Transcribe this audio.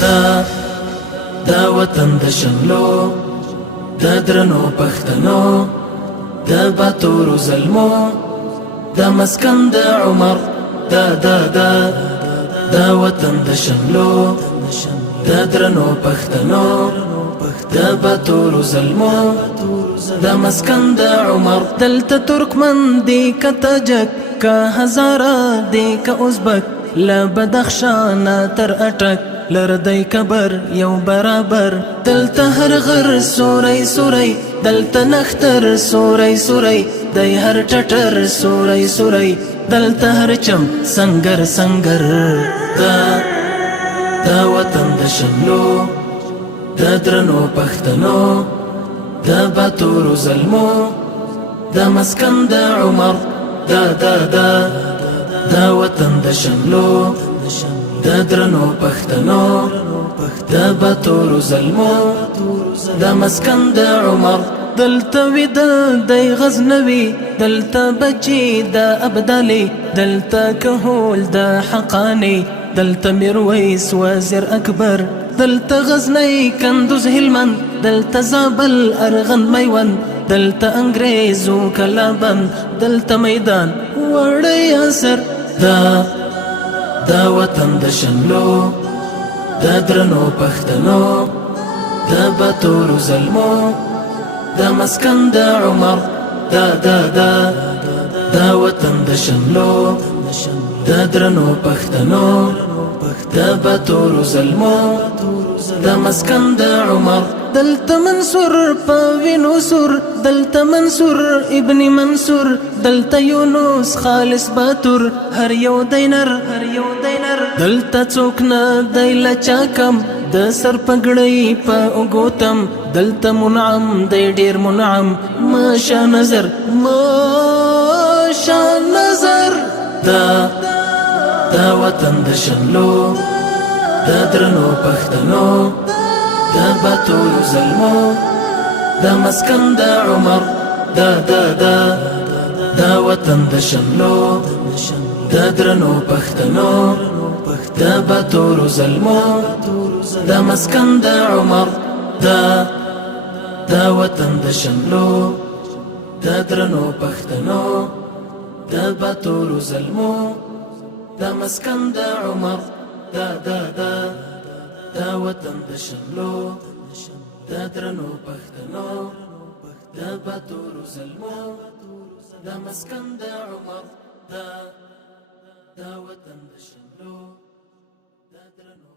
دا وطن د شملو د درنو پښتنو د باتورو ظلمو د مسکن د عمر دا وطن د شملو د درنو پښتنو د باتورو ظلمو د مسکن د عمر دلته ترکمن دی که تاجک که هزاره دی که ازبک له بدخشان تر اټک لردی کبر یو برابر دلته هر غر سوری سوری دلته نختر سوری سوری دی هر ټټر سوری سوری دلته هر چم سنگر سنگر دا وطن د شملو د درنو پښتنو د باتورو ظلمو د مسکن د عمر دا وطن د شملو د درنو پښتنو د باتورو ظلمو د مسکن د عمر دلته ویده دی غزنوي دلته بچي د ابدالي دلته کهول د حقاني دلته میرویس وزیر اکبر دلته غزنی کندوز هلمند دلته زابل ارغند میوند دلته انګریزو کلابند دلته میدان وړی اثر دا وطن د شملو د درنو پښتنو د باتورو ظلمو د مسکن د عمر دا وطن د شملو د درنو پښتنو د باتورو ظلمو د مسکن د عمر دلته منصور په وینو سور دلته منصور ابن منصور دلته یونس خالص باتور هر یو دینر دلته څوک نه دی له چا کم د سر پګړۍ په اوږوتم دلته منعم دی ډیر منعم ماشا نظر دا وطن د شملو د درنو پښتنو د باتورو ظلمو د مسکن د عمر دا وطن د شملو د درنو پښتنو د باتورو ظلمو د مسکن د عمر دا وطن د شملو د درنو پښتنو د باتورو ظلمو د مسکن د عمر دا وطن د شملو د درنو پښتنو د باتورو ظلمو د مسکن د عمر دا وطن د شملو د درنو